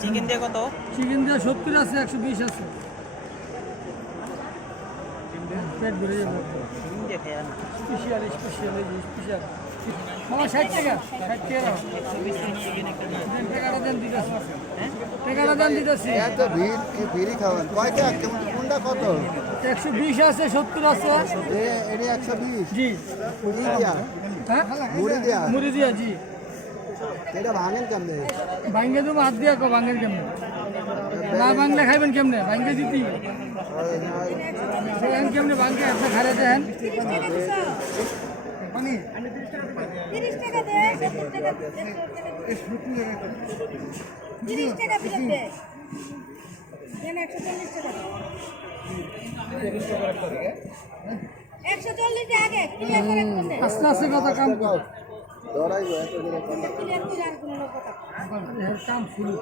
Chicken দিয়ে কত? Chicken দিয়ে 70 আছে, 120 আছে। পেট ভরে যাবে। চিকেন দিয়ে খেয়ে না। স্পেশাল স্পেশাল মামা 60 টাকা 60 টাকা 120 চিকেন একটা দিয়ে। টাকাটা দেন দিতেছি। হ্যাঁ? টাকাটা দেন দিতেছি। এত ভিড় কি ভিড়ই খাওয়ান কয়টা কোনটা কত 120 আছে, 70 আছে। এটি 120 জি। মুড়ি দিয়া হ্যাঁ মুড়ি দিয়া মুড়ি দিয়া জি। এটা ভাঙেন কেমনে ভাঙ্গে দেবো হাত দিয়া কো ভাঙ্গের কেমনে? না ভাঙলে খাইবেন কেমনে? ভাঙ্গে দিতি দেখেন কেমনে ভাঙ্গে আপনি খারে দেন। 30 টাকা দে 70 টাকা 30 টাকা ফেরত দে দেন 140 টাকা 140 টাকা আগে ক্লিয়ার করে কোন দে আস্তে আস্তে কথা কাম কর। দৌড়াইবো এত করে ক্লিয়ার করে আর কোন লোক কথা এর কাম শুরু।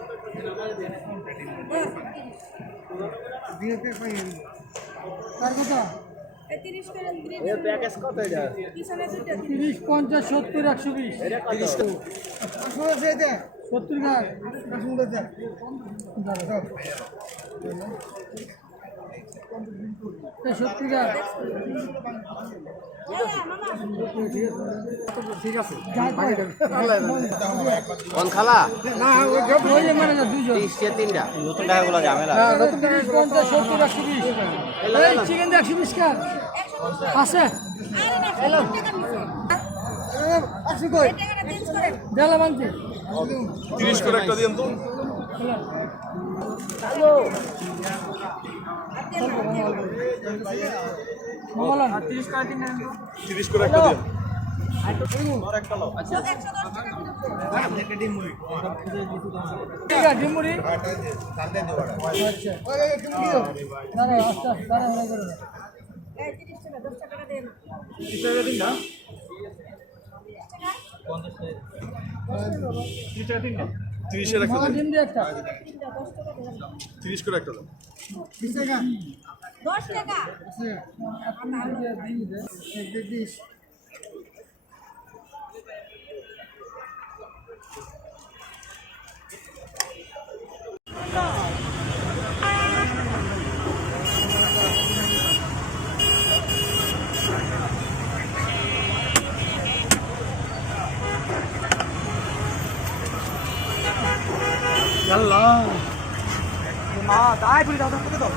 তার কথা 30 করে দিন এর প্যাকেজ কত এটা পিছনে দুটো 30 50 70 120 এটা 30 টাকা 70 টাকা 70 টাকা ঠিক আছে কোন খালা না ওই যে মানে না দুইজন 30 এর তিনটা নতুন টাকাগুলো ঝামেলা। হ্যাঁ 30 50 70 120 এই চিকেন দিয়ে 120 কার আছে আরে না 70 টাকা নিছে আছে কই এই টাকাটা চেঞ্জ করেন দেলা মানতে 30 করে একটা দিন তো বলেন 30 টাকা দিন 30 করে একটা দিন 110 টাকা ঠিক আছে ডিমুরি আচ্ছা না না আস্তে আস্তে তারা হলো করে এই 30 টাকা 10 টাকা দেন 30 এর একটা মামা দিন ডিম দিয়ে একটা 10 টাকা দেন 30 করে একটা দিন 20 টাকা 10 টাকা মা তাই পুরি দাও দাও